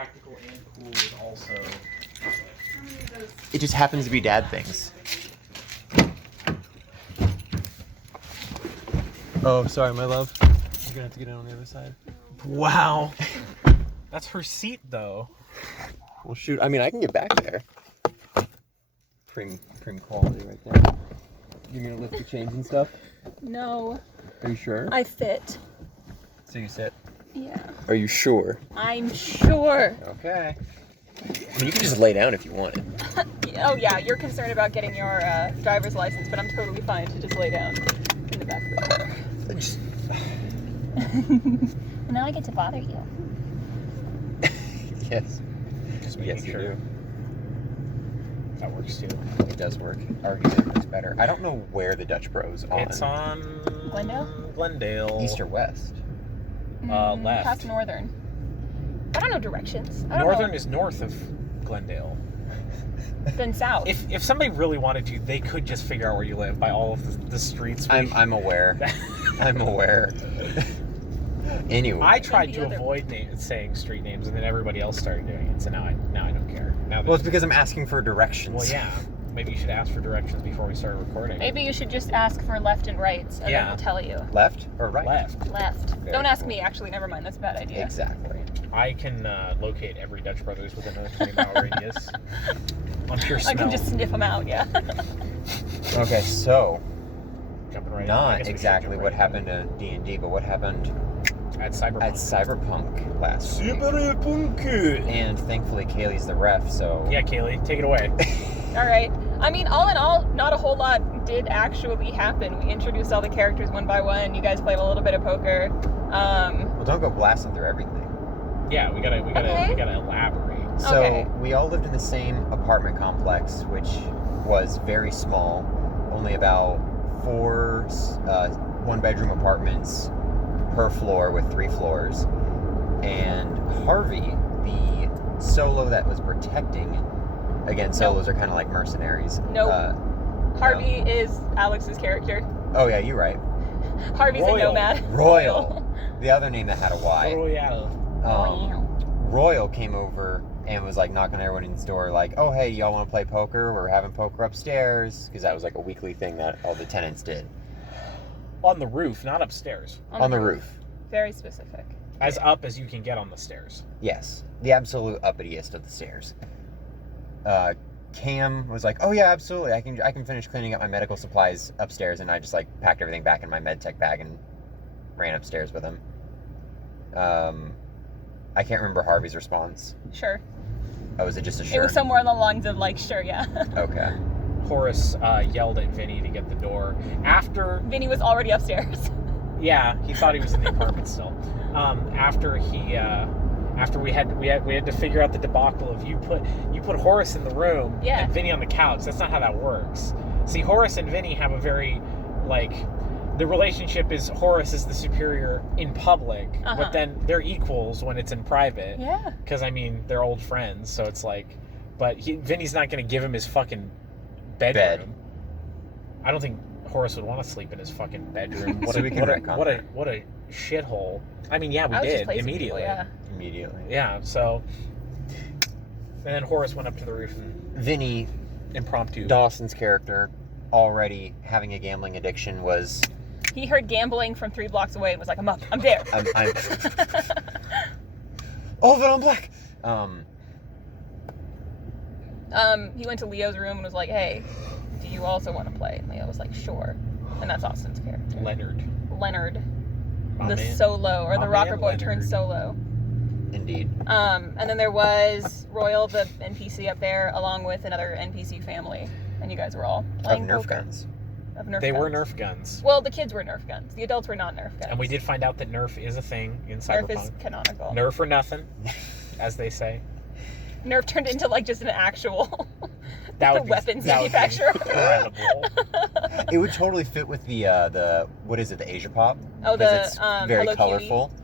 practical and cool is also... It just happens to be dad things. Oh, sorry, my love. You're gonna have to get in on the other side. Wow. That's her seat, though. Well, shoot. I mean, I can get back there. Prim quality right there. You mean to lift the chains and stuff? No. Are you sure? I fit. So you sit. Yeah. Are you sure? I'm sure. Okay. I mean, you can just lay down if you wanted. Oh yeah, you're concerned about getting your driver's license, but I'm totally fine to just lay down in the back of the car. Now I get to bother you. Yes. Just Yes, making you sure. do. That works, too. It does work. Argument works better. I don't know where the Dutch Bros on. It's on... Glendale? Glendale. East or west? Left. Past Northern. I don't know directions. I don't Northern know. is north of Glendale. Then south. If somebody really wanted to, they could just figure out where you live by all of the streets. I'm aware. I'm aware. Anyway. I tried to other- avoid saying street names, and then everybody else started doing it. So now I don't care. Now Well, it's because I'm asking for directions. well, yeah. Maybe you should ask for directions before we start recording. Maybe you should just ask for left and rights, and Yeah. then we'll tell you. Left or right? Left. Left. Very Don't ask cool. me, actually. Never mind. That's a bad idea. Exactly. I can locate every Dutch Brothers within a 20-mile radius. On pure smell. I can just sniff them out, yeah. Okay, so Jumping right in. I not guess we should exactly jump what right happened to D&D, but what happened at Cyberpunk. at Cyberpunk last week. Cyberpunk. And thankfully, Kaylee's the ref, so Yeah, Kaylee, take it away. All right. I mean, all in all, not a whole lot did actually happen. We introduced all the characters one by one. You guys played a little bit of poker. well, don't go blasting through everything. Yeah, we gotta Okay. elaborate. So Okay. we all lived in the same apartment complex, which was very small, only about 4 one-bedroom apartments per floor with 3 floors. And Harvey, the solo that was protecting, again, solos are kind of like mercenaries. Nope. Harvey is Alex's character. Oh yeah, you're right. Harvey's Royal. a nomad. Royal, the other name that had a Y. Royale. Royal came over and was like knocking on everyone's door, like, "Oh hey, y'all want to play poker? We're having poker upstairs," because that was like a weekly thing that all the tenants did On the roof, not upstairs. on the roof. Very specific. As up as you can get on the stairs. Yes, the absolute uppitiest of the stairs. Cam was like, "Oh yeah, absolutely. I can finish cleaning up my medical supplies upstairs," and I just like packed everything back in my med tech bag and ran upstairs with him. I can't remember Harvey's response. Sure. Oh, was it just a It sure? was somewhere along the lines of like, sure, yeah. Okay. Horace yelled at Vinny to get the door. After, Vinny was already upstairs. yeah, he thought he was in the apartment still. After we had to figure out the debacle of you put Horace in the room Yeah. and Vinny on the couch. That's not how that works. See, Horace and Vinny have a very the relationship is Horace is the superior in public, but then they're equals when it's in private. Yeah. Because I mean they're old friends, so it's like, but Vinny's not going to give him his fucking bedroom. Bed. I don't think Horace would want to sleep in his fucking bedroom. What So a we can retcon what a shithole. I mean, yeah, we I was just did placing immediately. people, yeah. Immediately. Yeah, so and then Horace went up to the roof and Vinny, impromptu. Dawson's character, already having a gambling addiction, was He heard gambling from 3 blocks away and was like, I'm up. I'm there. I'm all of it on black. He went to Leo's room and was like, hey, do you also want to play? And Leo was like, sure. And that's Austin's character. Leonard. My The man. solo, or My the rocker man boy turned Leonard. solo. Indeed. And then there was Royal, the NPC up there, along with another NPC family. And you guys were all Of playing Nerf poker. guns. Of Nerf They guns. were Nerf guns. Well, the kids were Nerf guns. The adults were not Nerf guns. And we did find out that Nerf is a thing in Nerf Cyberpunk. is canonical. Nerf or nothing, as they say. Nerf turned into like just an actual That would be, weapons that would be manufacturer. incredible. It would totally fit with the what is it, the Asia Pop? Oh, Because it's the very Hello colorful. Cutie.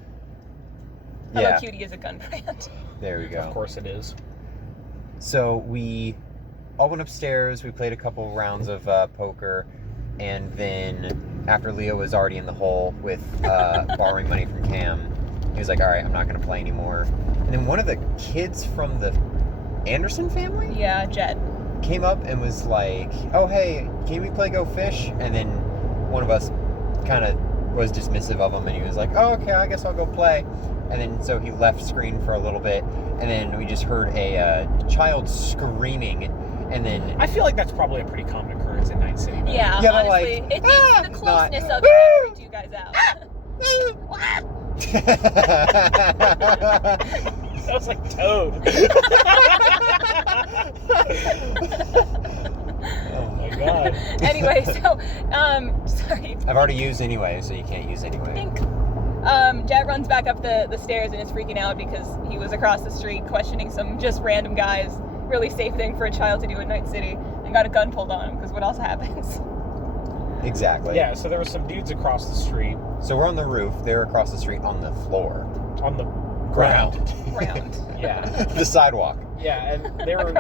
Hello Yeah, Cutie is a gun brand. there we go. Of course it is. So we all went upstairs. We played a couple rounds of poker, and then after Leo was already in the hole with borrowing money from Cam, He was like, all right, I'm not going to play anymore. And then one of the kids from the Anderson family? Yeah, Jet. Came up and was like, oh, hey, can we play Go Fish? And then one of us kind of was dismissive of him, and he was like, oh, okay, I guess I'll go play. And then so he left screen for a little bit, and then we just heard a child screaming, and then... I feel like that's probably a pretty common occurrence in Night City. Yeah, but honestly. like, It's the closeness of it that freaked you guys out. That was like Toad. Oh my god. Anyway, so, sorry. I've already used anyway, so you can't use anyway. Think. Jet runs back up the stairs and is freaking out because he was across the street questioning some just random guys. Really safe thing for a child to do in Night City, and got a gun pulled on him because what else happens? Exactly. Yeah, so there were some dudes across the street. So we're on the roof. They're across the street on the floor. On the ground. Ground. Yeah. The sidewalk. Yeah, and they were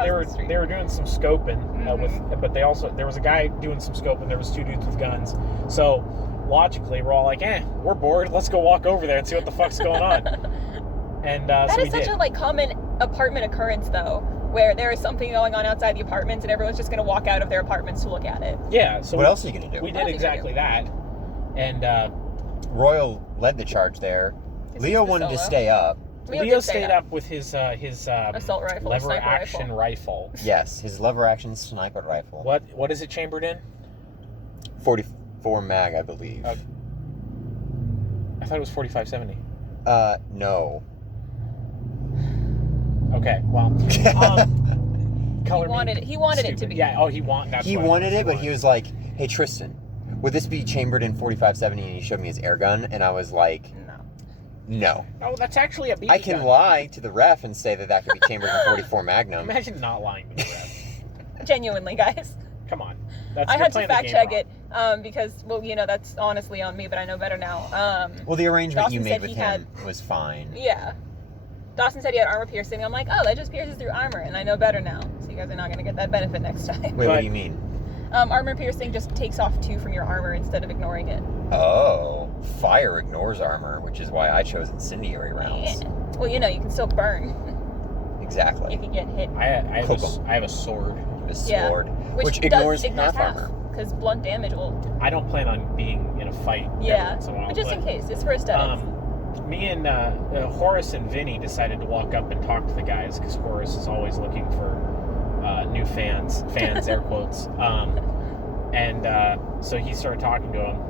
doing some scoping but there was a guy doing some scoping. There was two dudes with guns. So logically, we're all like, we're bored. Let's go walk over there and see what the fuck's going on. And that so is such a common apartment occurrence, though, where there is something going on outside the apartments and everyone's just going to walk out of their apartments to look at it. Yeah. So what else are you going to do? We did exactly that, and Royal led the charge there. Leo wanted to stay up. Leo stayed up with his assault rifle, lever action rifle. Yes, his lever action sniper rifle. What is it chambered in? 44 mag, I believe. I thought it was 4570. No. Okay, well, he wanted it to be. Yeah. Oh, he wanted. He wanted it, but he was like, "Hey, Tristan, would this be chambered in 4570?" And he showed me his air gun, and I was like, "No." Oh, that's actually a BB I can gun. lie to the ref and say that could be chambered in 44 Magnum. Imagine not lying to the ref. Genuinely, guys. Come on. I had to fact check it because, well, that's honestly on me, but I know better now. Well, the arrangement Dawson you made with said him was fine. Yeah. Dawson said he had armor piercing. I'm like, oh, that just pierces through armor, and I know better now. So you guys are not going to get that benefit next time. Wait, what do you mean? Armor piercing just takes off 2 from your armor instead of ignoring it. Oh, fire ignores armor, which is why I chose incendiary rounds. Yeah. Well, you can still burn. Exactly. You can get hit. I have a sword. A sword, which ignores half armor. Because blunt damage will... I don't plan on being in a fight. Yeah, but just in case. It's for aesthetics. Me and Horace and Vinny decided to walk up and talk to the guys because Horace is always looking for new fans, air quotes. So he started talking to him,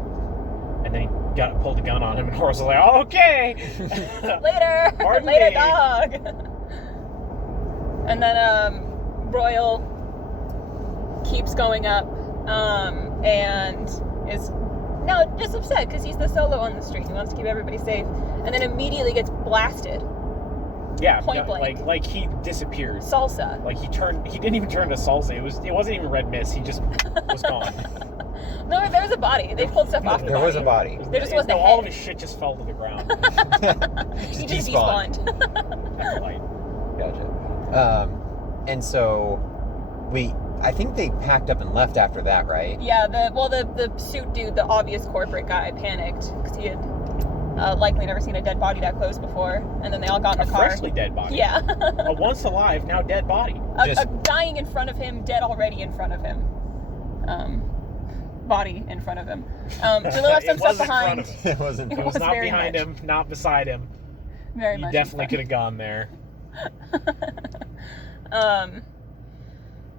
and then he pulled a gun on him, and Horace was like, oh, "Okay, later, later, dog." And then Royal keeps going up, and is now just upset because he's the solo on the street. He wants to keep everybody safe, and then immediately gets blasted. Yeah, point blank. Like he disappeared. Salsa. Like he didn't even turn to salsa. It wasn't even red mist. He just was gone. No, there was a body. They pulled stuff off the body. There was a body. There just wasn't a head. All of his shit just fell to the ground. He just despawned. That's light. Gotcha. And so I think they packed up and left after that, right? Yeah, the suit dude, the obvious corporate guy, panicked because he had likely never seen a dead body that close before, and then they all got in the car. A freshly dead body. Yeah. A once alive, now dead body. A dying in front of him, dead already in front of him. Body in front of him. So they left some stuff behind. It wasn't. It was not behind him, not beside him. Very much. You definitely could have gone there.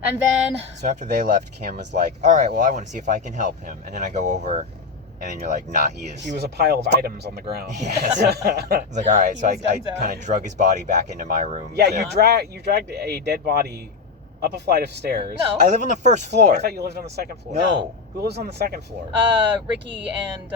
And then... So after they left, Cam was like, all right, well, I want to see if I can help him. And then I go over, and then you're like, nah, he is... He was a pile of items on the ground. Yes. I was like, all right. So I kind of drug his body back into my room. Yeah, you dragged a dead body up a flight of stairs. No. I live on the first floor. I thought you lived on the second floor. No. Who lives on the second floor? Ricky and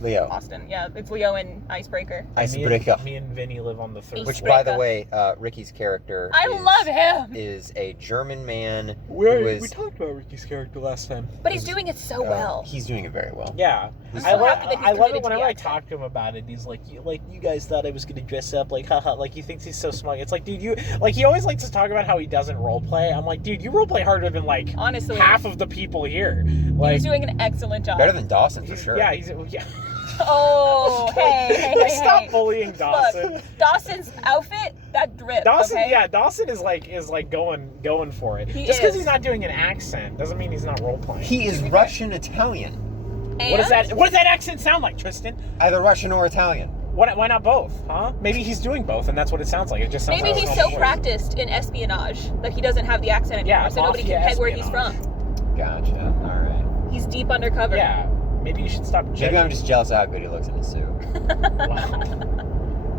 Leo. Austin. Yeah, it's Leo and Icebreaker. Icebreaker. Me and Vinny live on the third Which, floor. by the way, Ricky's character love him! Is a German man We talked about Ricky's character last time. But he's doing it so well. He's doing it very well. Yeah. I love it whenever I talk to him about it. He's like, you guys thought I was going to dress up, like, haha, like, he thinks he's so smug. It's like, dude, he always likes to talk about how he doesn't role play. I'm like, dude, you roleplay harder than like Honestly. half of the people here. He Like, was doing an excellent job. Better than Dawson for sure. Yeah, yeah. Oh, hey. Stop bullying Dawson. Look, Dawson's outfit, that drip. Dawson, okay? yeah, Dawson is like going for it. He Just because is. he's not doing an accent doesn't mean he's not role playing. He is Russian Italian. And What does that accent sound like, Tristan? Either Russian or Italian. Why not both? Huh? Maybe he's doing both, and that's what it sounds like. It just sounds maybe like he's his so normal voice. practiced in espionage that he doesn't have the accent anymore, Yeah, so nobody mafia can peg where he's espionage. from. Gotcha. All right. He's deep undercover. Yeah. Maybe you should stop. Maybe I'm just jealous of how good he looks in his suit. Wow.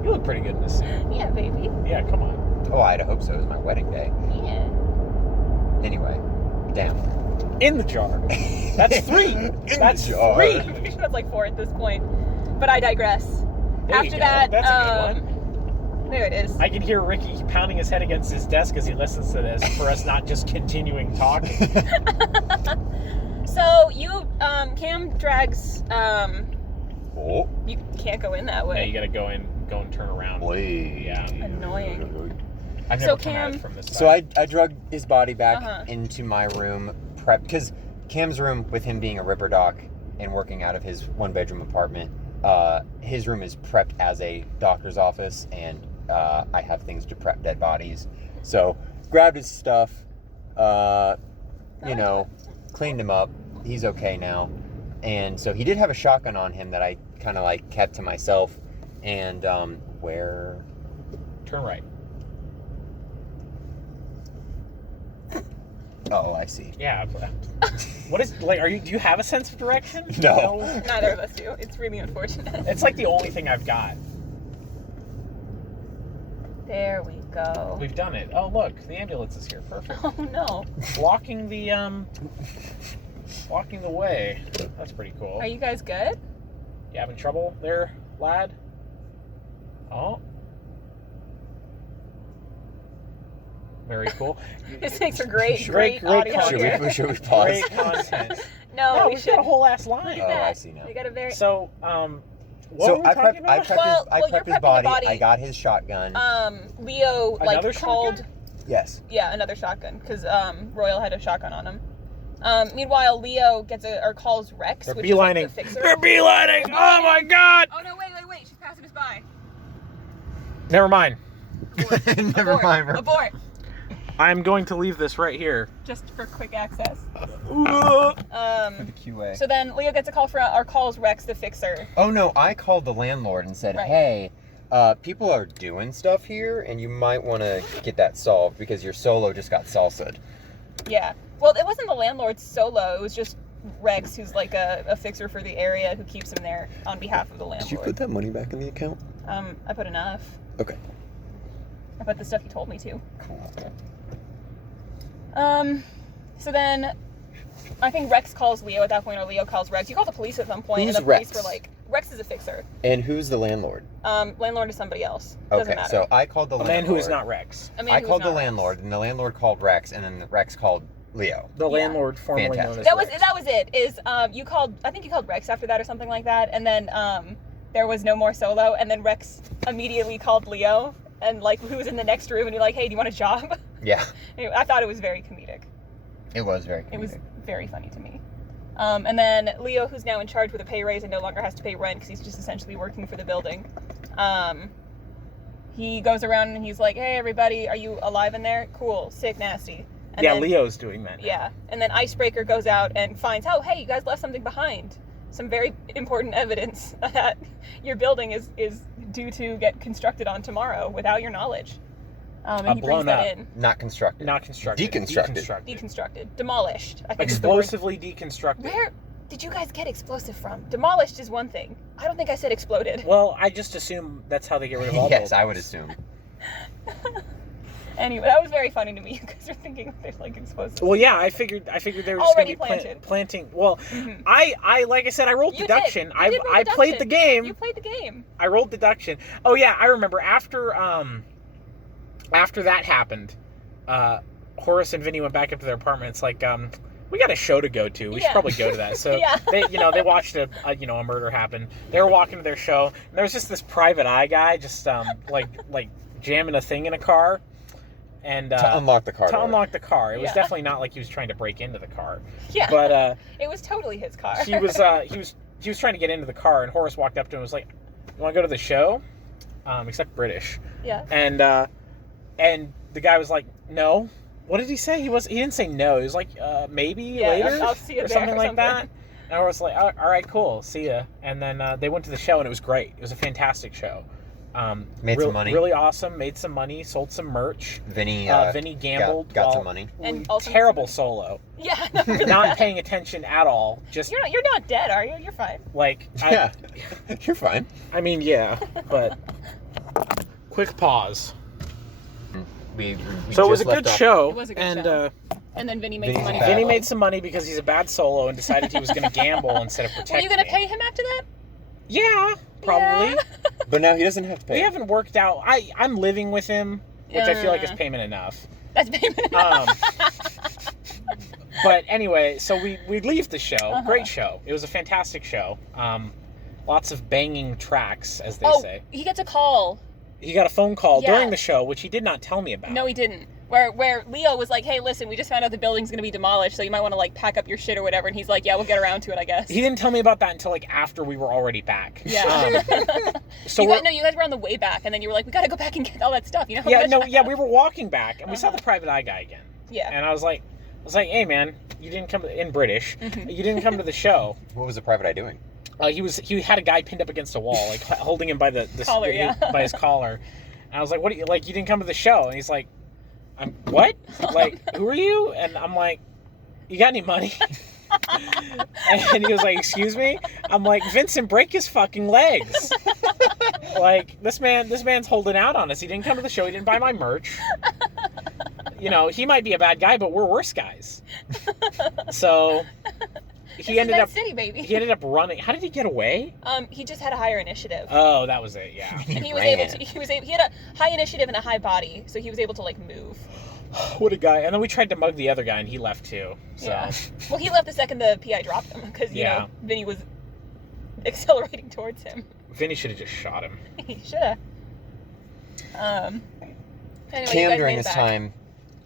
You look pretty good in this suit. Yeah, baby. Yeah, come on. Oh, I'd hope so. It was my wedding day. Yeah. Anyway, damn. In the jar. That's 3. In That's the jar. 3. That's like 4 at this point. But I digress. There you After go. that, That's a good one. there it is. I can hear Ricky pounding his head against his desk as he listens to this for us not just continuing talking. So you, Cam drags, Oh. you can't go in that way. Yeah, you gotta go and turn around. Boy. Yeah. Annoying. I've So never come at Cam- it from this side. So I drug his body back Uh-huh. into my room, prep, because Cam's room, with him being a ripper doc and working out of his 1-bedroom apartment, his room is prepped as a doctor's office, and I have things to prep dead bodies. So grabbed his stuff, cleaned him up. He's okay now. And so he did have a shotgun on him that I kind of like kept to myself. And where? Turn right. Oh, I see. Yeah. What is like? Do you have a sense of direction? No. Neither of us do. It's really unfortunate. It's like the only thing I've got. There we go. We've done it. Oh look, the ambulance is here. Perfect. Oh no. Blocking the way. That's pretty cool. Are you guys good? You having trouble there, lad? Oh. Very cool. This makes for great Great audio content. here. Should we pause? Great content. No, No, we we've got a should. whole ass line. Look at Oh, that. I see now. We got a very. So, what So were we I talking prepped, I about? prepped, Well, I you're prepped his prepping the body. body. I got his shotgun. Leo Another called. shotgun? Yes. Yeah, another shotgun because Royal had a shotgun on him. Meanwhile, Leo calls Rex, They're which is like beelining. the fixer. They're beelining. Oh my god! Oh no! Wait! She's passing us by. Never mind. Never Abort. mind. Abort. I'm going to leave this right here. Just for quick access. For the QA. So then Leo gets a call calls Rex, the fixer. Oh no, I called the landlord and said, Right. hey, people are doing stuff here and you might want to get that solved because your solo just got salsa'd. Yeah. Well, it wasn't the landlord's solo. It was just Rex, who's like a fixer for the area, who keeps him there on behalf of the landlord. that money back in the account? I put enough. Okay. I put the stuff you told me to. Cool. So then I think Rex calls Leo at that point, or Leo calls Rex. You call the police at some point, Who's and the police Rex? were like, Rex is a fixer. And who's the landlord? Landlord is somebody else. Doesn't Okay, matter. so I called the A landlord. man who is not Rex. I mean, I who's called the not Rex. landlord, and the landlord called Rex, and then Rex called Leo. The Yeah. landlord formerly known Fantastic. as That was Rex. it. You called. I think you called Rex after that or something like that, and then there was no more solo, and then Rex immediately called Leo, and like who was in the next room, and you're like, hey, do you want a job? Yeah, Anyway, I thought it was very comedic. it was very It was comedic. very funny to me. And then Leo, who's now in charge with a pay raise and no longer has to pay rent because he's just essentially working for the building. He goes around and he's like, hey, everybody, are you alive in there? Cool, sick, nasty. And Yeah, then, Leo's doing that now. Yeah, and then Icebreaker goes out and finds, oh, hey, you guys left something behind. Some very important evidence that your building is due to get constructed on tomorrow without your knowledge. And he brings blown that up. in. Not constructed. Not constructed. Deconstructed. Deconstructed. Demolished. I think is the word. Explosively deconstructed. Where did you guys get explosive from? Demolished is one thing. I don't think I said exploded. Well, I just assume that's how they get rid of all Yes, I buildings. would assume. Anyway, that was very funny to me because you're thinking there's like explosives. Well, yeah, I figured they were just going Already to be planted. planting. Well, Mhm. I like I said, I rolled You deduction. did. You did roll I played the deduction. game. You played the game. I rolled deduction. Oh yeah, I remember after that happened, Horace and Vinny went back up to their apartment. It's like, we got a show to go to. We should Yeah. probably go to that. So Yeah. they watched a murder happen. They were walking to their show, and there was just this private eye guy just like jamming a thing in a car. and to unlock the car. To door. unlock the car. It was Yeah. definitely not like he was trying to break into the car. Yeah. But it was totally his car. he was trying to get into the car, and Horace walked up to him and was like, "You want to go to the show?" Except British. Yeah. And the guy was like, "No." What did he say? He didn't say no. He was like, "Maybe later," I'll see you or there something like that. And I was like, "All right, cool, see ya." And then they went to the show, and it was great. It was a fantastic show. Made some money. Really awesome. Made some money. Sold some merch. Vinny gambled. Got some money. And also terrible solo. Yeah. No, really Not paying attention at all. Just you're not dead, are you? You're fine. like Yeah, you're fine. I mean, yeah, but quick pause. We So it was a just good left off- show. It was a good and show. And then Vinny made Vinny's some money. bad. Vinny made some money because he's a bad solo and decided he was going to gamble instead of protect Were you gonna me. pay him after that? Yeah, probably. Yeah. But now he doesn't have to pay. We haven't worked out. I'm living with him, which I feel like is payment enough. That's payment. But anyway, so we leave the show. Uh-huh. Great show. It was a fantastic show. Lots of banging tracks, as they say. He gets a call. He got a phone call Yeah. during the show, which he did not tell me about. No, he didn't. Where Leo was like, "Hey, listen, we just found out the building's gonna be demolished, so you might want to like pack up your shit or whatever." And he's like, "Yeah, we'll get around to it, I guess." He didn't tell me about that until like after we were already back. Yeah. So you we're, guys were on the way back, and then you were like, "We gotta go back and get all that stuff." You know? we were walking back, and we saw the private eye guy again. Yeah. And I was like, "Hey, man, you didn't come in British. Mhm. You didn't come to the show." What was the private eye doing? He had a guy pinned up against a wall, like holding him by the Collar, yeah. by his collar. And I was like, "What? You didn't come to the show?" And he's like, "I'm what? Like, who are you?" And I'm like, "You got any money?" And he was like, "Excuse me?" I'm like, "Vincent, break his fucking legs." Like, this man's holding out on us. He didn't come to the show. He didn't buy my merch. You know, he might be a bad guy, but we're worse guys. So he ended up running. How did he get away? He just had a higher initiative. Oh, that was it. Yeah. And he was able to. He had a high initiative and a high body, so he was able to like move. What a guy. And then we tried to mug the other guy, and he left too. So. Yeah. Well, he left the second the PI dropped him because you know Vinny was accelerating towards him. Vinny should have just shot him. He should have. Anyway, Cam during this time,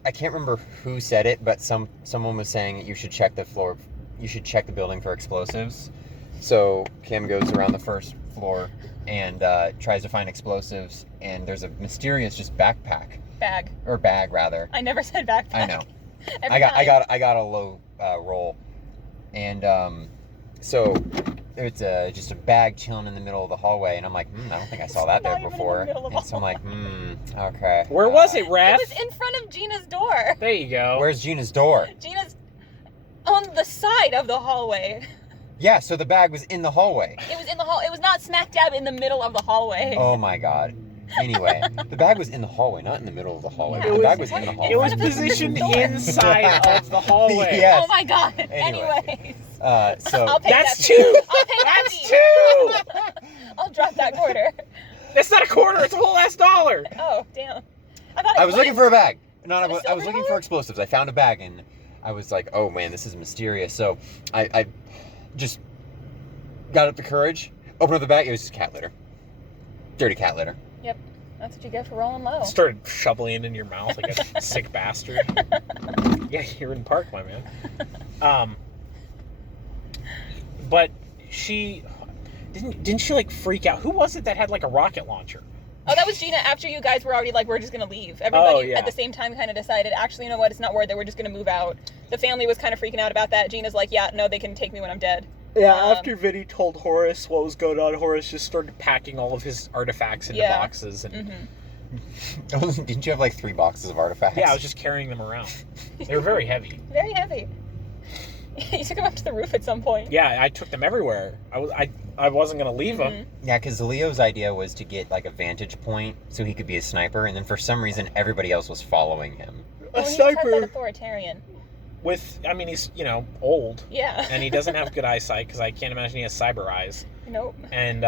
I can't remember who said it, but someone was saying that you should check the floor. You should check the building for explosives. So Cam goes around the first floor and tries to find explosives, and there's a mysterious just bag rather. I never said backpack. I know. I got a low roll, and so it's just a bag chilling in the middle of the hallway, and I'm like, I don't think I saw that there before. And so I'm like, okay. Where was it, Ref? It was in front of Gina's door. There you go. Where's Gina's door? Gina's on the side of the hallway. Yeah, so the bag was in the hallway. It was in the hall. It was not smack dab in the middle of the hallway. Oh my god. Anyway, the bag was in the hallway, not in the middle of the hallway. Yeah, the bag was in the hallway. It was positioned inside of the hallway. Yes. Oh my god. Anyway. Anyways. So I'll pay That's that two. I'll pay That's that two. I'll drop that quarter. That's not a quarter. It's a whole ass dollar. Oh, damn. I thought I was looking for a bag. No, Is it I was silver looking color? for explosives. I found a bag, and I was like, oh man, this is mysterious. So I just got up the courage, opened up the bag. It was just cat litter. Dirty cat litter. Yep. That's what you get for rolling low. Started shoveling it in your mouth like a sick bastard. Yeah, you're in park, my man. But she didn't she like freak out? Who was it that had like a rocket launcher? Oh, that was Gina after you guys were already like, we're just going to leave. Everybody yeah. at the same time kind of decided, actually, you know what, it's not worth it, we're just going to move out. The family was kind of freaking out about that. Gina's like, yeah, no, they can take me when I'm dead. Yeah, after Vinny told Horace what was going on, Horace just started packing all of his artifacts into boxes. And Didn't you have like 3 boxes of artifacts? yeah, I was just carrying them around. They were very heavy. Very heavy. You took them up to the roof at some point. Yeah, I took them everywhere. I wasn't going to leave them. Yeah, because Leo's idea was to get like a vantage point so he could be a sniper, and then for some reason everybody else was following him. Well, he's that authoritarian. He's, old. Yeah. And he doesn't have good eyesight, because I can't imagine he has cyber eyes. Nope. And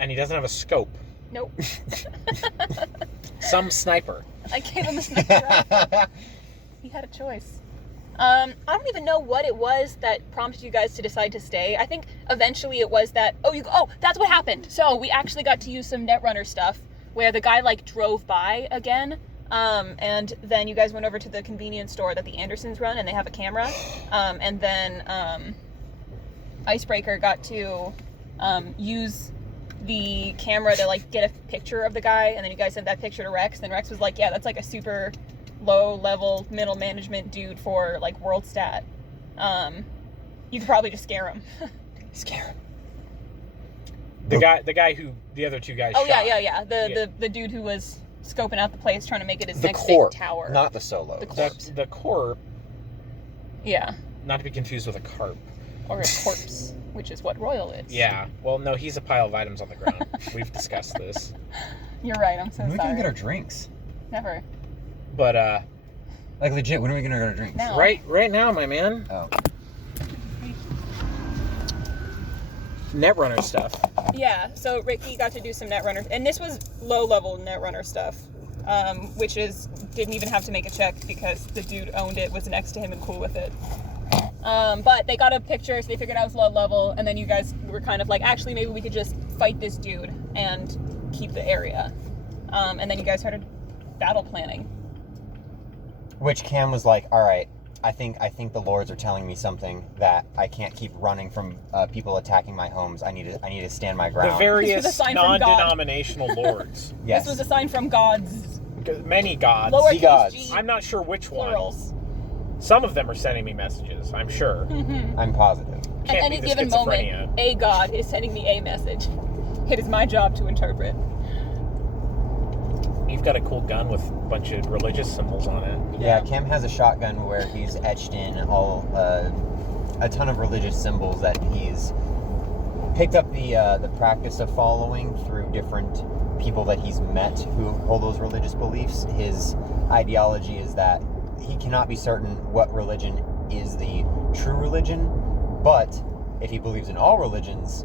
he doesn't have a scope. Nope. Some sniper. I gave him a sniper rifle. He had a choice. I don't even know what it was that prompted you guys to decide to stay. I think eventually it was that, that's what happened. So we actually got to use some Netrunner stuff where the guy like drove by again And then you guys went over to the convenience store that the Andersons run, and they have a camera. And then Icebreaker got to use the camera to like get a picture of the guy, and then you guys sent that picture to Rex, and Rex was like, yeah, that's like a super low level middle management dude for like world stat. You could probably just scare him. Scare him. The guy who the other two guys shot. Yeah. The dude who was scoping out the place, trying to make it his next corp, big tower. not the solo. The corpse. The corp, Yeah. not to be confused with a carp. Or a corpse, which is what Royal is. Yeah. Well, no, he's a pile of items on the ground. We've discussed this. You're right, I'm so When are we sorry. gonna get our drinks? Never. But Like legit, when are we gonna get our drinks? No. right now, my man. Oh. Netrunner stuff. Yeah, so Ricky got to do some Netrunner, and this was low-level Netrunner stuff, which is, didn't even have to make a check because the dude owned it, was next to him and cool with it. But they got a picture, so they figured out it was low-level, and then you guys were kind of like, actually, maybe we could just fight this dude and keep the area. And then you guys started battle planning. Which Cam was like, all right, I think the lords are telling me something that I can't keep running from people attacking my homes. I need to stand my ground. The various This was a sign from God. non-denominational lords. Yes. This was a sign from gods. Many gods. Lowercase gods. g, I'm not sure which plurals. one. Some of them are sending me messages, I'm sure. I'm positive. At Can't any be the given schizophrenia. moment, a god is sending me a message. It is my job to interpret. You've got a cool gun with a bunch of religious symbols on it. Yeah, Cam has a shotgun where he's etched in a ton of religious symbols that he's picked up the practice of following through different people that he's met who hold those religious beliefs. His ideology is that he cannot be certain what religion is the true religion, but if he believes in all religions,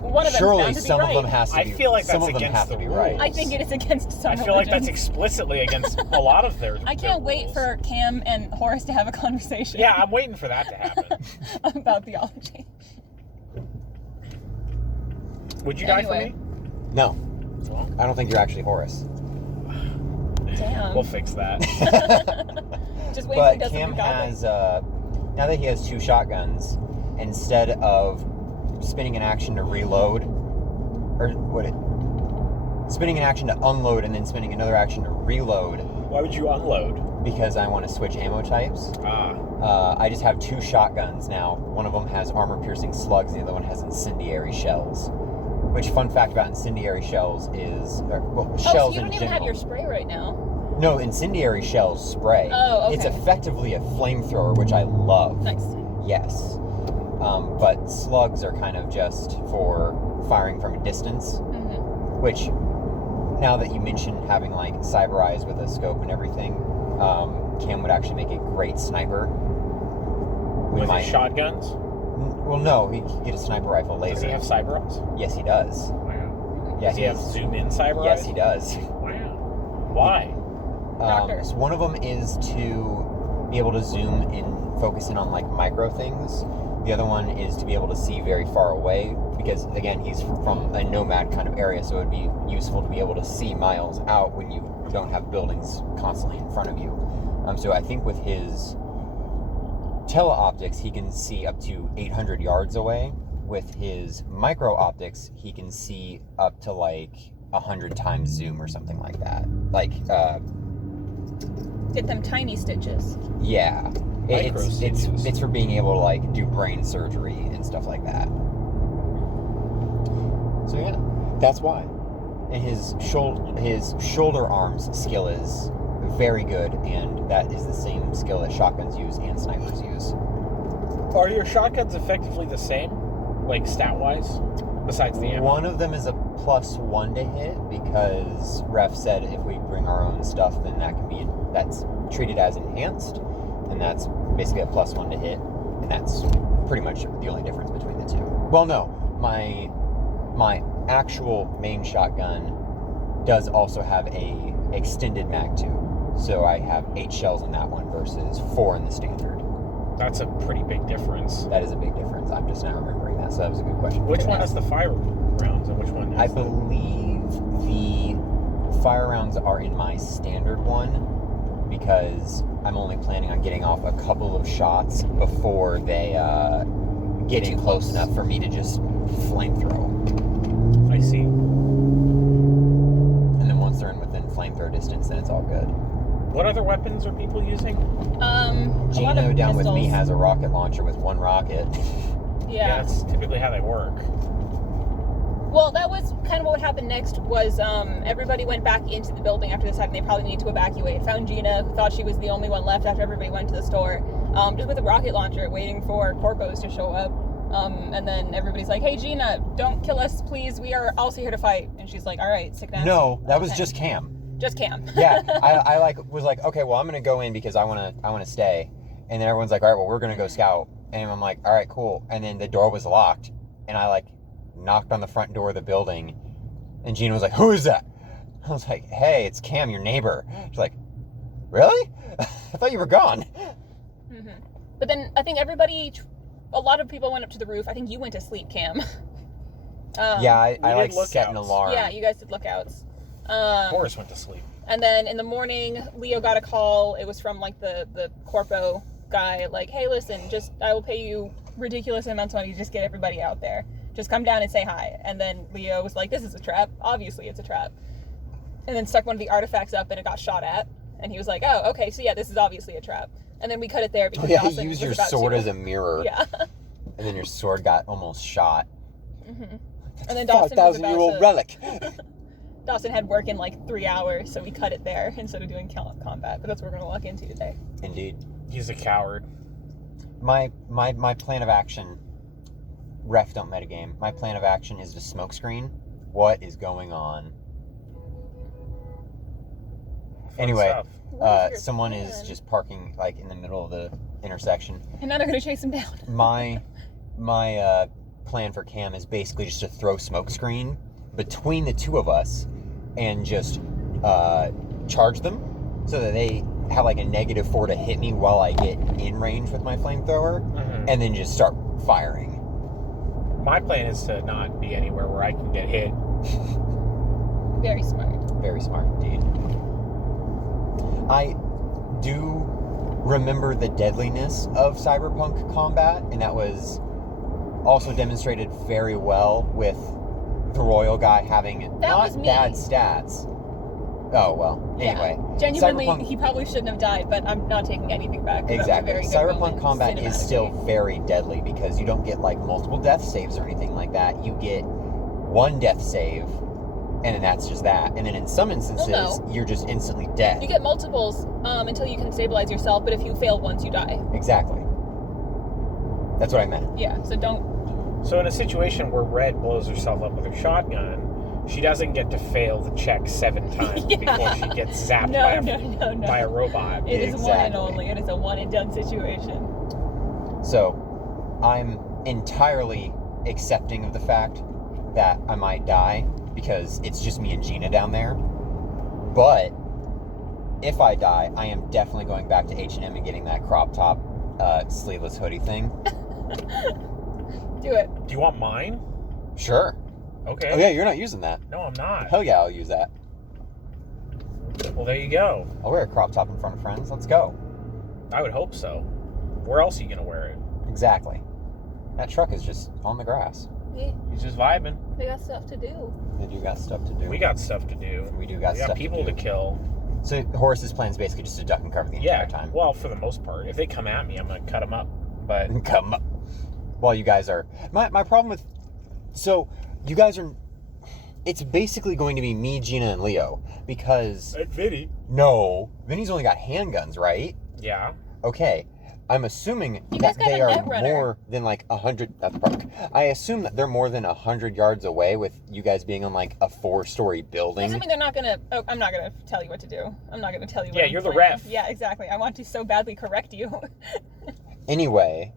One of them's surely bound to be some right. of them has to I be. feel like some that's of them against have to the be rules. right. I think it is against some I feel like that's religions. explicitly against a lot of their I their can't wait rules. for Cam and Horace to have a conversation. Yeah, I'm waiting for that to happen. about theology. Would you die for Anyway. me? No, Well, I don't think you're actually Horace. Damn. we'll fix that. Just wait until he But does Cam something godly. has, now that he has two shotguns, instead of spinning an action to reload, or spinning an action to unload and then spinning another action to reload, Why would you unload? because I want to switch ammo types, I just have two shotguns now. One of them has armor-piercing slugs, the other one has incendiary shells. Which, fun fact about incendiary shells is, So shells you in don't even have general. your spray right now. No, incendiary shells spray. Oh, okay. It's effectively a flamethrower, which I love. Nice. Yes. But slugs are kind of just for firing from a distance, Mm-hmm. which, now that you mentioned having like cyber eyes with a scope and everything, Cam would actually make a great sniper. We With might- his shotguns? Well, no, he could get a sniper rifle later. Does he have cyber eyes? Yes, he does. Wow. Yeah, Does he have zoom in cyber Yes, eyes? he does. Wow. Why? Doctor. So one of them is to be able to zoom and focus in on like micro things. The other one is to be able to see very far away because again he's from a nomad kind of area, so it would be useful to be able to see miles out when you don't have buildings constantly in front of you. So I think with his teleoptics he can see up to 800 yards away. With his micro optics he can see up to like 100 times zoom or something like that. Like Get them tiny stitches. yeah, Micro stitches. it's for being able to like do brain surgery and stuff like that. So yeah, that's why. And his shoulder arms skill is very good, and that is the same skill that shotguns use and snipers use. Are your shotguns effectively the same? Like stat-wise? Besides the ammo? One of them is a +1 to hit because Ref said if we bring our own stuff, then that's treated as enhanced, and that's basically a +1 to hit, and that's pretty much the only difference between the two. Well, no, my actual main shotgun does also have a extended mag tube, so I have 8 shells in that one versus 4 in the standard. That's a pretty big difference. That is a big difference. I'm just now remembering that, so that was a good question. Which one has the fire rounds and which one has I believe the fire rounds are in my standard one because I'm only planning on getting off a couple of shots before they get in close enough for me to just flamethrow. I see. And then once they're in within flamethrow distance, then it's all good. What other weapons are people using? Gino down with me has a rocket launcher with one rocket. Yeah. That's typically how they work. Well, that was kind of what happened next was everybody went back into the building after this happened. They probably need to evacuate. Found Gina, who thought she was the only one left after everybody went to the store, just with a rocket launcher waiting for corpos to show up. And then everybody's like, hey, Gina, don't kill us, please. We are also here to fight. And she's like, all right, sick nasty. No, that was just Cam. Just Cam. Yeah, I was like, okay, well, I'm going to go in because I want to stay. And then everyone's like, all right, well, we're going to go scout. And I'm like, all right, cool. And then the door was locked. And I, knocked on the front door of the building. And Gina was like, who is that? I was like, hey, it's Cam, your neighbor. She's like, really? I thought you were gone. Mm-hmm. But then I think a lot of people went up to the roof. I think you went to sleep, Cam. Yeah, I set an lookouts. alarm. Yeah, you guys did lookouts. Boris went to sleep. And then in the morning, Leo got a call. It was from the corpo guy. Like, hey, listen, I will pay you ridiculous amounts of money to just get everybody out there. Just come down and say hi. And then Leo was like, this is a trap. Obviously it's a trap. And then stuck one of the artifacts up and it got shot at. And he was like, oh, okay, so yeah, this is obviously a trap. And then we cut it there because Dawson you used was your about sword to. as a mirror. Yeah. And then your sword got almost shot. Mm-hmm. And then Dawson 5,000-year-old relic. Dawson had work in 3 hours, so we cut it there instead of doing combat. But that's what we're going to look into today. Indeed. He's a coward. My plan of action, ref don't metagame, my plan of action is to smoke screen. What is going on? Anyway, someone is just parking in the middle of the intersection. And now they're going to chase him down. My plan for Cam is basically just to throw smoke screen between the two of us and just charge them so that they have a -4 to hit me while I get in range with my flamethrower, and then just start firing. My plan is to not be anywhere where I can get hit. Very smart. Very smart indeed. I do remember the deadliness of cyberpunk combat, and that was also demonstrated very well with the royal guy having not bad stats. Oh, well, anyway. Yeah. Genuinely, he probably shouldn't have died, but I'm not taking anything back. Exactly. Cyberpunk combat is still very deadly because you don't get multiple death saves or anything like that. You get one death save, and then that's just that. And then in some instances, you're just instantly dead. You get multiples until you can stabilize yourself, but if you fail once, you die. Exactly. That's what I meant. Yeah, so don't... So in a situation where Red blows herself up with her shotgun, she doesn't get to fail the check 7 times before she gets zapped by a robot. It is one and only. It is a one and done situation. So, I'm entirely accepting of the fact that I might die because it's just me and Gina down there. But if I die, I am definitely going back to H&M and getting that crop top sleeveless hoodie thing. Do it. Do you want mine? Sure. Okay. Oh yeah, you're not using that. No, I'm not. Hell yeah, I'll use that. Well, there you go. I'll wear a crop top in front of friends. Let's go. I would hope so. Where else are you going to wear it? Exactly. That truck is just on the grass. Yeah. He's just vibing. They got stuff to do. They do got stuff to do. We got stuff to do. We do got stuff to do. We got people to kill. So Horace's plan is basically just to duck and cover the entire time. Well, for the most part. If they come at me, I'm going to cut them up. But come up. While you guys are... My problem with... So, you guys are... It's basically going to be me, Gina, and Leo. Because... And Vinny. No. Vinny's only got handguns, right? Yeah. Okay. I'm assuming that they are more than 100... That's Park. I assume that they're more than 100 yards away with you guys being on a 4-story building. Assuming they're not going to... Oh, I'm not going to tell you what to do. I'm not going to tell you what Yeah, you're the ref. Yeah, exactly. I want to so badly correct you. Anyway...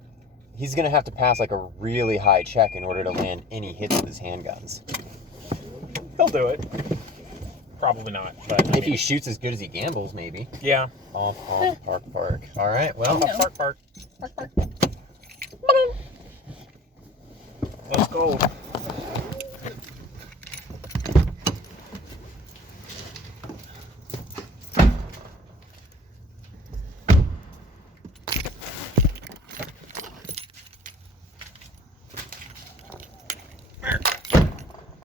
He's going to have to pass a really high check in order to land any hits with his handguns. He'll do it. Probably not, but... If he shoots as good as he gambles, maybe. Yeah. Off, park. All right, well... Park. Let's go.